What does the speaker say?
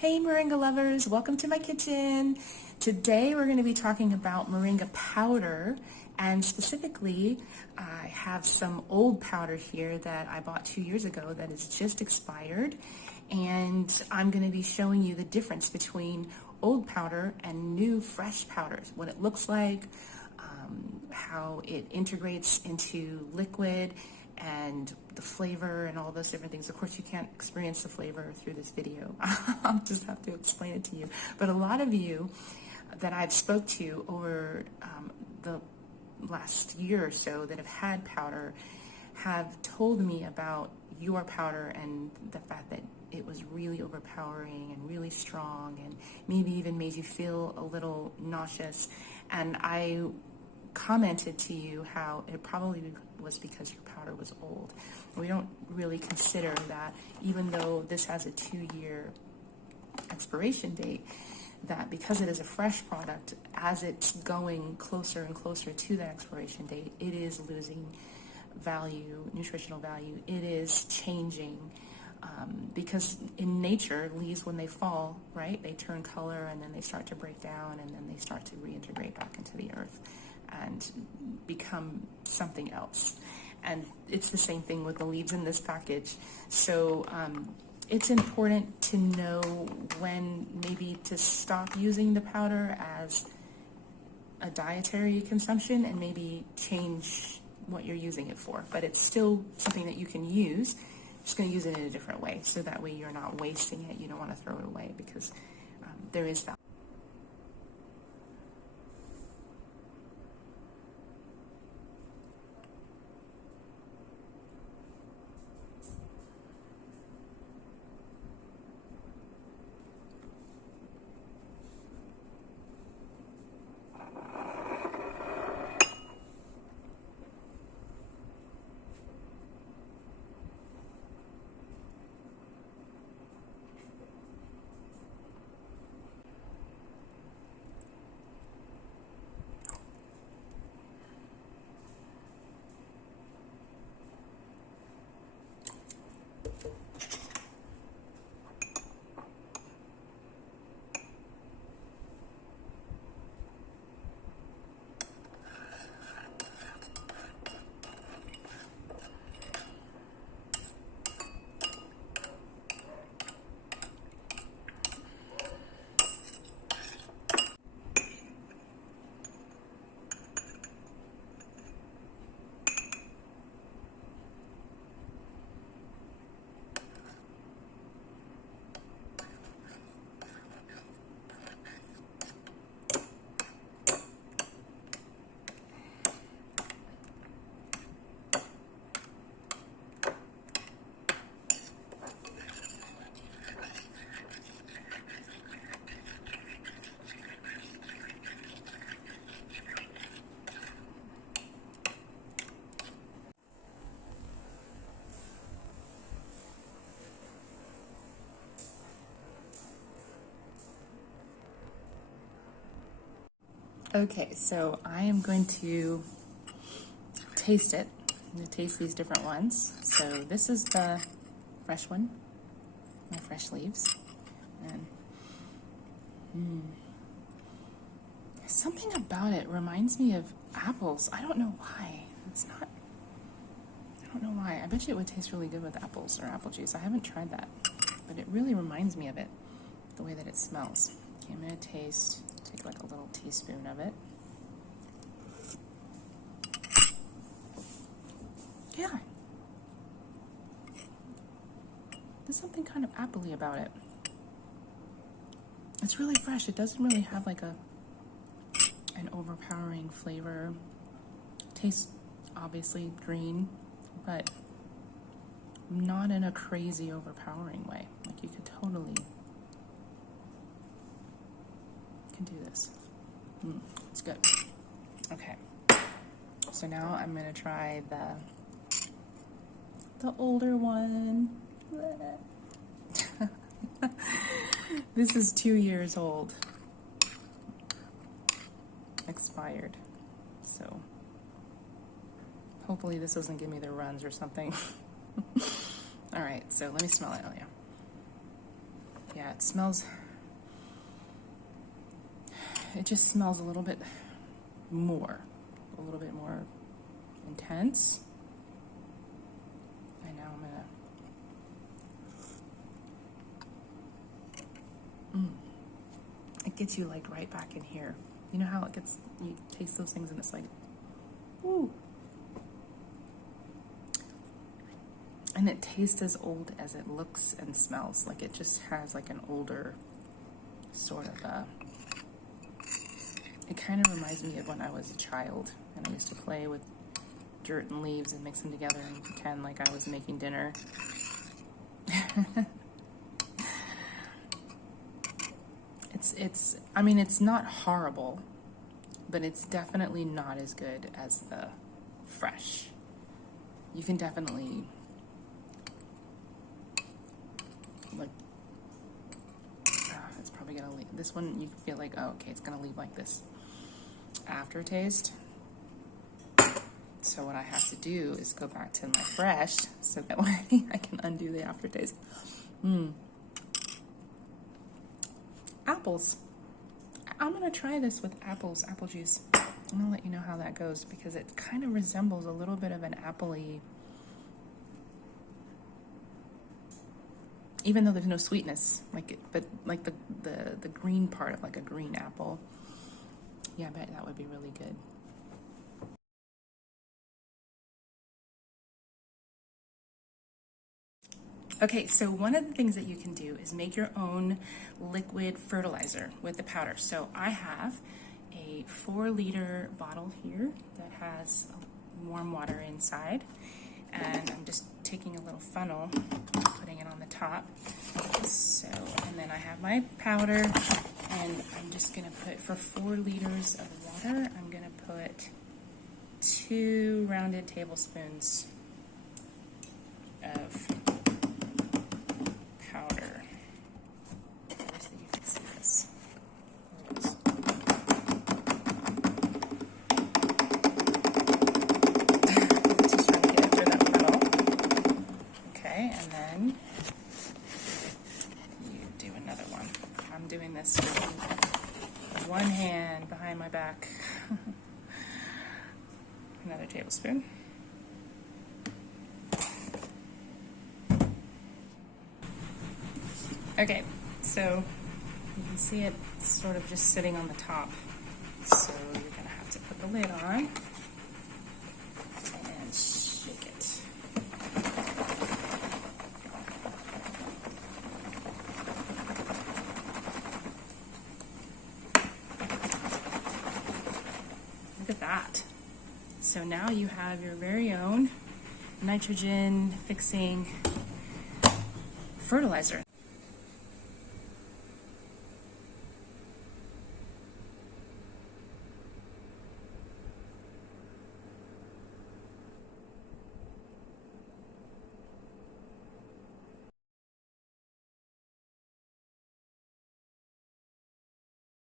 Hey Moringa lovers, welcome to my kitchen. Today we're going to be talking about Moringa powder, and specifically I have some old powder here that I bought 2 years ago that is just expired, and I'm going to be showing you the difference between old powder and new fresh powders, what it looks like, how it integrates into liquid, and the flavor and all those different things. Of course, you can't experience the flavor through this video. I'll just have to explain it to you. But a lot of you that I've spoke to over the last year or so that have had powder have told me about your powder and the fact that it was really overpowering and really strong and maybe even made you feel a little nauseous. And I commented to you how it probably was because your powder was old. We don't really consider that, even though this has a 2-year expiration date, that because it is a fresh product, as it's going closer and closer to the expiration date, it is losing value, nutritional value. It is changing, because in nature, leaves, when they fall, right, they turn color and then they start to break down and then they start to reintegrate back into the earth and become something else. And it's the same thing with the leaves in this package. So it's important to know when maybe to stop using the powder as a dietary consumption and maybe change what you're using it for. But it's still something that you can use. Just going to use it in a different way, so that way you're not wasting it. You don't want to throw it away, because there is value. Okay, so I am going to taste it. I'm going to taste these different ones. So this is the fresh one, my fresh leaves. And something about it reminds me of apples. I don't know why. I don't know why. I bet you it would taste really good with apples or apple juice. I haven't tried that, but it really reminds me of it, the way that it smells. Okay, I'm going to take like a little teaspoon of it. Yeah. There's something kind of appley about it. It's really fresh. It doesn't really have like an overpowering flavor. Tastes obviously green, but not in a crazy overpowering way. Like, you could totally do this. It's good. Okay, so now I'm gonna try the older one. This is 2 years old, expired, so hopefully this doesn't give me the runs or something. All right, so let me smell it. Oh yeah. Yeah, it just smells a little bit more intense. And now I'm gonna, it gets you like right back in here. You know how it gets, you taste those things and it's like, ooh. And it tastes as old as it looks and smells. Like it just has like an older sort of it kind of reminds me of when I was a child and I used to play with dirt and leaves and mix them together and pretend like I was making dinner. I mean, it's not horrible, but it's definitely not as good as the fresh. You can definitely, like, it's probably gonna leave. This one, you feel like, oh, okay, it's gonna leave like this aftertaste. So what I have to do is go back to my fresh so that way I can undo the aftertaste. Apples. I'm gonna try this with apple juice. I'm gonna let you know how that goes because it kind of resembles a little bit of an apple-y, even though there's no sweetness, but like the green part of like a green apple. Yeah, I bet that would be really good. Okay, so one of the things that you can do is make your own liquid fertilizer with the powder. So I have a 4-liter bottle here that has warm water inside, and I'm just taking a little funnel, putting it on the top. So, and then I have my powder, and I'm just gonna put, for 4 liters of water, I'm gonna put 2 rounded tablespoons of powder. Let's see if you can see this. There it is. Just trying to get it through that funnel. Okay, and then you do another one. I'm doing this with one hand behind my back. Another tablespoon. Okay, so you can see it sort of just sitting on the top. So you're gonna have to put the lid on and shake it. Look at that. So now you have your very own nitrogen fixing fertilizer.